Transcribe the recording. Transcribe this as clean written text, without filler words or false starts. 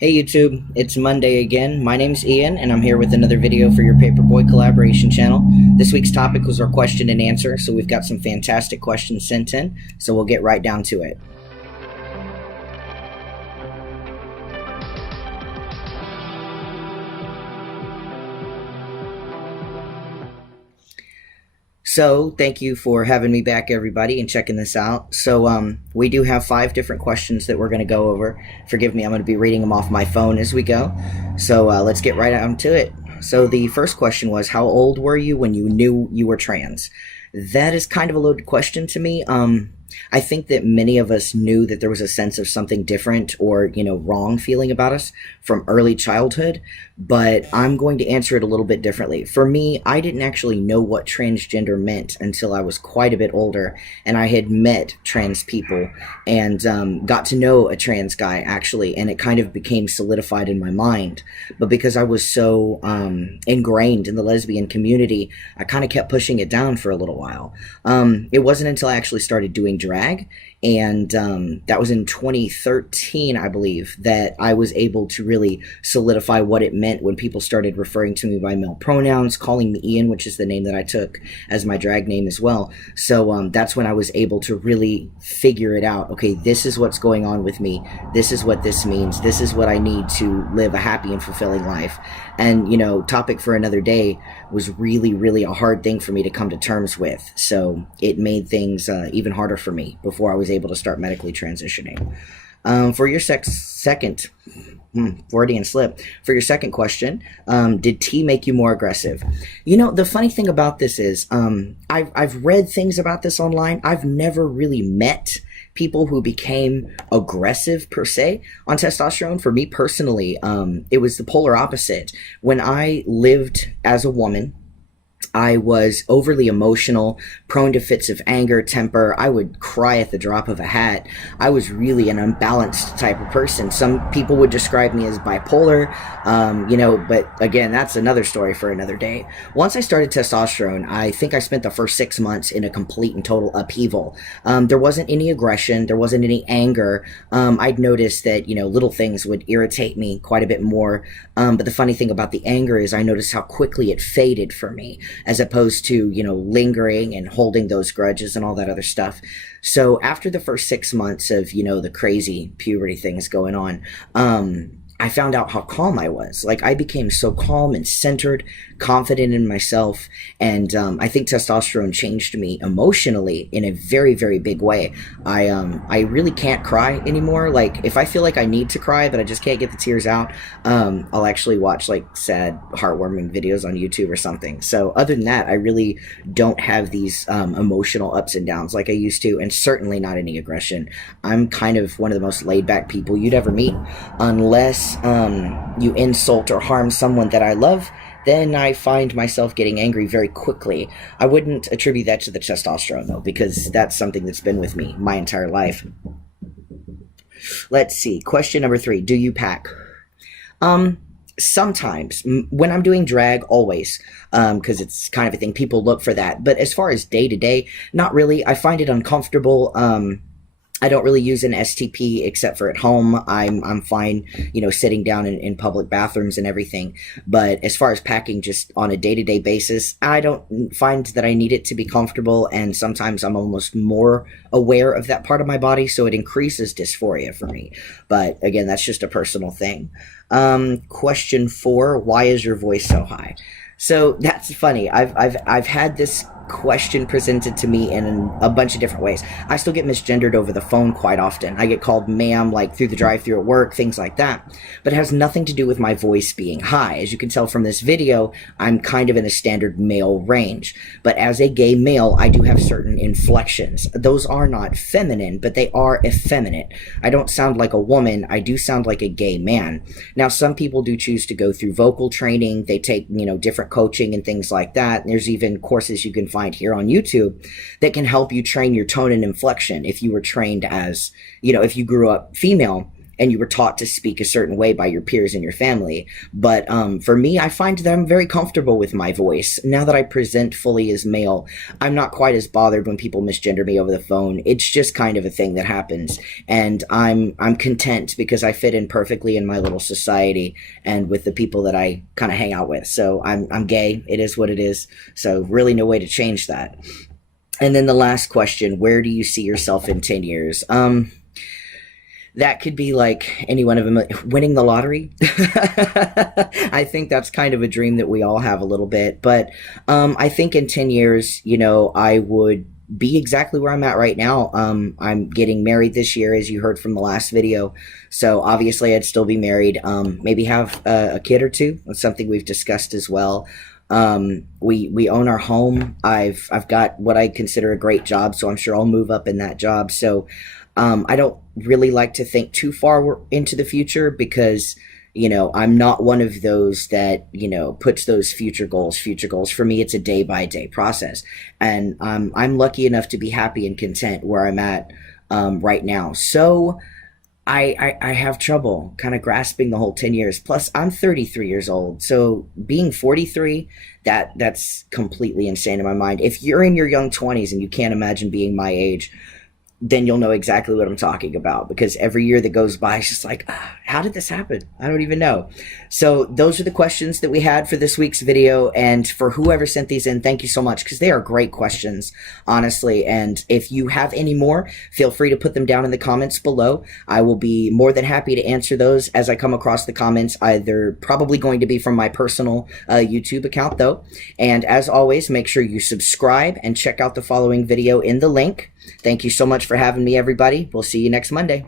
Hey YouTube, it's Monday again. My name's Ian and I'm here with another video for your Paperboy collaboration channel. This week's topic was our question and answer, so we've got some fantastic questions sent in, so we'll get right down to it. So thank you for having me back, everybody, and checking this out. We do have 5 different questions that we're going to go over. Forgive me, I'm going to be reading them off my phone as we go. Let's get right on to it. So the first question was, how old were you when you knew you were trans? That is kind of a loaded question to me. I think that many of us knew that there was a sense of something different or, wrong feeling about us from early childhood, but I'm going to answer it a little bit differently. For me, I didn't actually know what transgender meant until I was quite a bit older, and I had met trans people and got to know a trans guy, actually, and it kind of became solidified in my mind. But because I was so ingrained in the lesbian community, I kind of kept pushing it down for a little while. It wasn't until I actually started doing drag, and that was in 2013, I believe, that I was able to really solidify what it meant when people started referring to me by male pronouns, calling me Ian, which is the name that I took as my drag name as well. That's when I was able to really figure it out. Okay, this is what's going on with me. This is what this means. This is what I need to live a happy and fulfilling life. And, topic for another day was really, really a hard thing for me to come to terms with. So it made things even harder for me before I was able to start medically transitioning. For your second Freudian slip. For your second question, did tea make you more aggressive? The funny thing about this is I've read things about this online. I've never really met people who became aggressive per se on testosterone. For me personally, it was the polar opposite. When I lived as a woman, I was overly emotional, prone to fits of anger, temper. I would cry at the drop of a hat. I was really an unbalanced type of person. Some people would describe me as bipolar, but again, that's another story for another day. Once I started testosterone, I think I spent the first 6 months in a complete and total upheaval. There wasn't any aggression. There wasn't any anger. I'd noticed that, little things would irritate me quite a bit more. But the funny thing about the anger is I noticed how quickly it faded for me, as opposed to, lingering and holding those grudges and all that other stuff. So after the first 6 months of, the crazy puberty things going on, I found out how calm I was. Like, I became so calm and centered, confident in myself, and I think testosterone changed me emotionally in a very, very big way. I really can't cry anymore. Like, if I feel like I need to cry, but I just can't get the tears out, I'll actually watch, like, sad, heartwarming videos on YouTube or something. So other than that, I really don't have these emotional ups and downs like I used to, and certainly not any aggression. I'm kind of one of the most laid-back people you'd ever meet, unless you insult or harm someone that I love. Then I find myself getting angry very quickly. I wouldn't attribute that to the testosterone, though, because that's something that's been with me my entire life. Let's see. Question number 3. Do you pack? Sometimes. When I'm doing drag, always, because it's kind of a thing. People look for that. But as far as day-to-day, not really. I find it uncomfortable. I don't really use an STP except for at home. I'm fine, sitting down in public bathrooms and everything. But as far as packing just on a day-to-day basis, I don't find that I need it to be comfortable, and sometimes I'm almost more aware of that part of my body, so it increases dysphoria for me. But again, that's just a personal thing. Question 4, why is your voice so high? So that's funny. I've had this question presented to me in a bunch of different ways. I still get misgendered over the phone quite often. I get called ma'am, like through the drive-thru at work, things like that. But it has nothing to do with my voice being high. As you can tell from this video, I'm kind of in a standard male range. But as a gay male, I do have certain inflections. Those are not feminine, but they are effeminate. I don't sound like a woman. I do sound like a gay man. Now, some people do choose to go through vocal training. They take, different coaching and things like that. And there's even courses you can find here on YouTube that can help you train your tone and inflection if you were trained as, if you grew up female and you were taught to speak a certain way by your peers and your family. But for me, I find that I'm very comfortable with my voice. Now that I present fully as male, I'm not quite as bothered when people misgender me over the phone. It's just kind of a thing that happens, and I'm content because I fit in perfectly in my little society and with the people that I kind of hang out with. So I'm gay. It is what it is. So really no way to change that. And then the last question, where do you see yourself in 10 years? That could be like any one of them, winning the lottery. I think that's kind of a dream that we all have a little bit. But I think in 10 years, I would be exactly where I'm at right now. I'm getting married this year, as you heard from the last video. So obviously I'd still be married, maybe have a kid or two. That's something we've discussed as well. We own our home. I've got what I consider a great job, so I'm sure I'll move up in that job. So I don't really like to think too far into the future because, I'm not one of those that, puts those future goals. Future goals for me, it's a day by day process. And I'm lucky enough to be happy and content where I'm at right now. So I have trouble kind of grasping the whole 10 years. Plus, I'm 33 years old. So being 43, that's completely insane in my mind. If you're in your young 20s and you can't imagine being my age, then you'll know exactly what I'm talking about, because every year that goes by, it's just like, how did this happen? I don't even know. So those are the questions that we had for this week's video. And for whoever sent these in, thank you so much, because they are great questions, honestly. And if you have any more, feel free to put them down in the comments below. I will be more than happy to answer those as I come across the comments, either probably going to be from my personal YouTube account though. And as always, make sure you subscribe and check out the following video in the link. Thank you so much for having me, everybody. We'll see you next Monday.